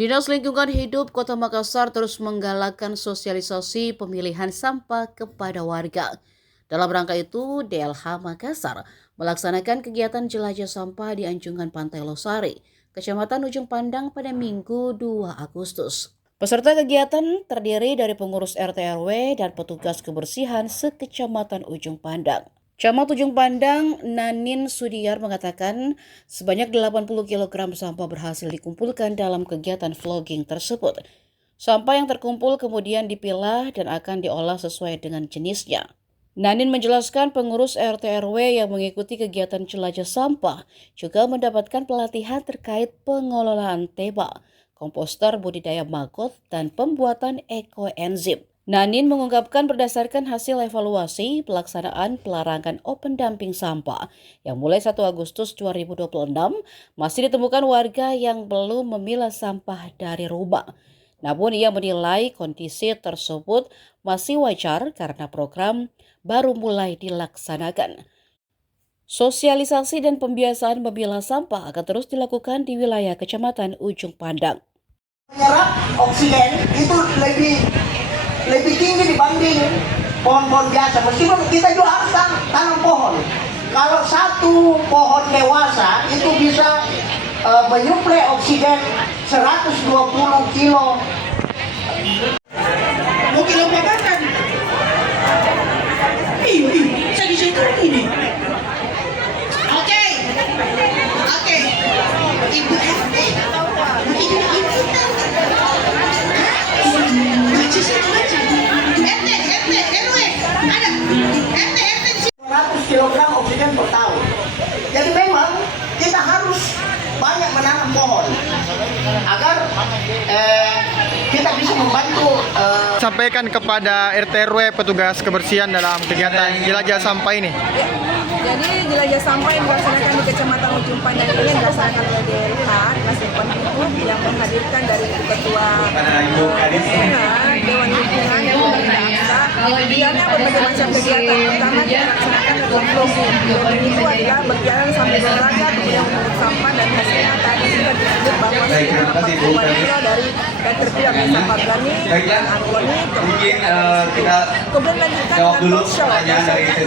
Dinas Lingkungan Hidup Kota Makassar terus menggalakkan sosialisasi pemilihan sampah kepada warga. Dalam rangka itu, DLH Makassar melaksanakan kegiatan jelajah sampah di Anjungan Pantai Losari, Kecamatan Ujung Pandang pada Minggu 2 Agustus. Peserta kegiatan terdiri dari pengurus RT/RW dan petugas kebersihan sekecamatan Ujung Pandang. Camat Ujung Pandang, Nanin Sudiyar mengatakan sebanyak 80 kg sampah berhasil dikumpulkan dalam kegiatan vlogging tersebut. Sampah yang terkumpul kemudian dipilah dan akan diolah sesuai dengan jenisnya. Nanin menjelaskan pengurus RT/RW yang mengikuti kegiatan jelajah sampah juga mendapatkan pelatihan terkait pengelolaan teba, komposter budidaya maggot, dan pembuatan ekoenzim. Nanin mengungkapkan berdasarkan hasil evaluasi pelaksanaan pelarangan open dumping sampah yang mulai 1 Agustus 2026 masih ditemukan warga yang belum memilah sampah dari rumah. Namun ia menilai kondisi tersebut masih wajar karena program baru mulai dilaksanakan. Sosialisasi dan pembiasaan memilah sampah akan terus dilakukan di wilayah Kecamatan Ujung Pandang. Menyerap oksigen itu lebih tinggi dibanding pohon-pohon biasa. Meskipun kita juga harus tanam pohon. Kalau satu pohon dewasa itu bisa menyuplai oksigen 120 kilo. Mau kilo berapa? Saya disitu ini. Oke. Ibu RT. Nanti juga ibu. RT, RW. Ada. RT di sini. 100 kg oksigen per tahun. Jadi memang kita harus banyak menanam pohon agar kita bisa membantu. Sampaikan kepada RT/RW petugas kebersihan dalam kegiatan jelajah sampah ini. Jadi jelajah sampah yang dilaksanakan di Kecamatan Ujung Pandang ini dilaksanakan oleh DLH, Dinas Lingkungan Hidup, yang menghadirkan dari Ketua Lingkungan, Dewan Lingkungan, dan pemerintah AMSA. Kemudiannya berbagai macam kegiatan, pertama dilaksanakan adalah vlogging. Vlogging itu adalah berjalan sambil berolahraga, kemudian memungut sampah, dan hasilnya tadi sudah disebut bahwa sekitar 40 kilo dari terpilah sampah organik dan anorganik. Kemudian lanjutkan dengan talkshow. Itu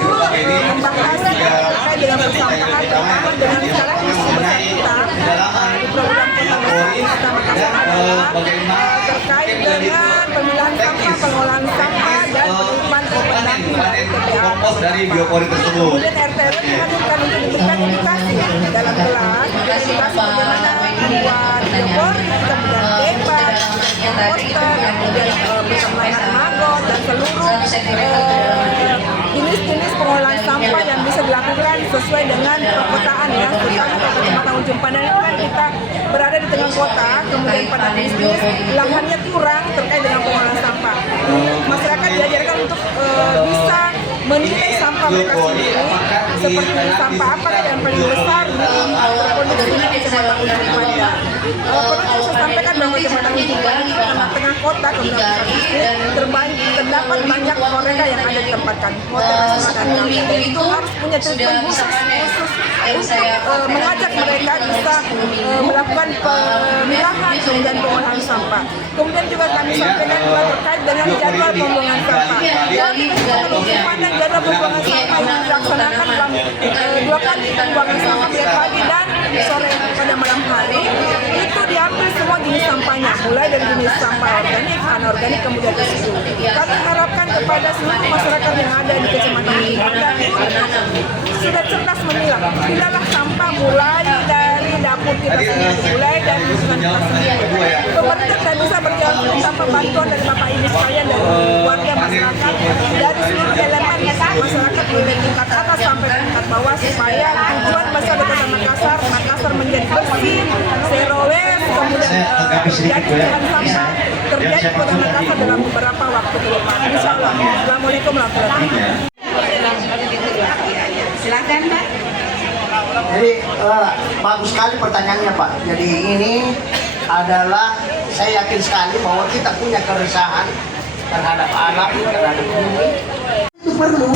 membahas terkait dengan persampahan, terutama dengan sekarang isu besar kita di program Kota Makassar adalah terkait dengan pemilahan sampah, pengolahan sampah, dan penutupan pendamping dari TPA. Kemudian RT/RW menghadirkan untuk diberikan edukasi dalam kelas, edukasi bagaimana membuat biopori, kemudian debat, komposter, kemudian pengelolaan maggot, dan seluruh jenis-jenis pengolahan sampah yang bisa dilakukan sesuai dengan perkotaan ya. Terutama kalau Kecamatan Ujung Pandang itu kan kita berada di tengah kota, kemudian pada bisnis lahannya kurang terkait dengan pengolahan sampah. Masyarakat diajarkan untuk bisa menilai sampah mereka sendiri, seperti sampah apa yang paling besar berproduksi di Kecamatan Ujung Pandang. Perlu saya sampaikan bahwa Kecamatan Ujung Pandang itu karena tengah kota, kemudian terdapat banyak mereka yang ada di tempat kami, itu harus punya treatment khusus untuk mengajak mereka bisa melakukan pemilahan dan pengolahan sampah. Kemudian juga kami sampaikan juga terkait dengan jadwal pembuangan sampah. Jadi Kecamatan Ujung Pandang jadwal pembuangan sampah yang dilaksanakan dalam 2 kali pembuangan sampah pagi dan sore pada malam hari. Itu diambil semua jenis sampahnya, mulai dari jenis sampah organik, anorganik, kemudian residu. Kami harapkan kepada seluruh masyarakat yang ada di Kecamatan Ujung Pandang sudah cerdas memilah. Pilahlah sampah mulai dari dapur kita sendiri, mulai dari lingkungan kita sendiri. Pemerintah tidak bisa berjalan tanpa bantuan dari Bapak Ibu sekalian, dari warga masyarakat, dari seluruh elemen masyarakat mulai tingkat atas sampai tingkat bawah, supaya tujuan besar di Kota Makassar menjadi bersih, zero waste, kemudian jadi jangan sampah terjadi di Kota Makassar dalam beberapa waktu ke depan. Insya Allah. Assalamualaikum warahmatullahi wabarakatuh. Silakan Pak. Jadi bagus sekali pertanyaannya Pak. Jadi ini adalah saya yakin sekali bahwa kita punya keresahan terhadap alam, terhadap bumi. Itu perlu,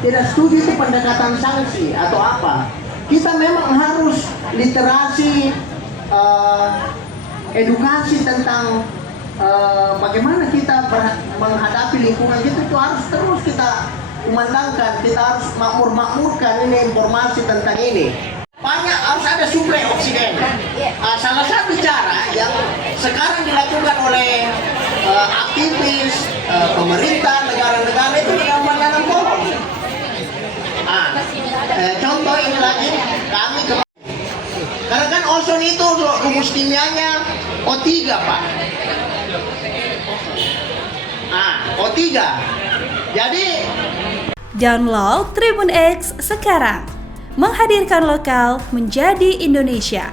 tidak setuju itu pendekatan sanksi atau apa. Kita memang harus literasi edukasi tentang bagaimana kita menghadapi lingkungan kita itu harus terus kita kumandangkan, kita harus makmurkan ini informasi tentang ini. Banyak harus ada suplai oksigen. Salah satu cara yang sekarang dilakukan oleh aktivis, pemerintah, negara-negara itu dengan menanam pohon. Contoh ini lagi, kami karena kan ozon itu rumus kimianya O3 Pak. O3. Jadi download Tribun X sekarang, menghadirkan lokal menjadi Indonesia.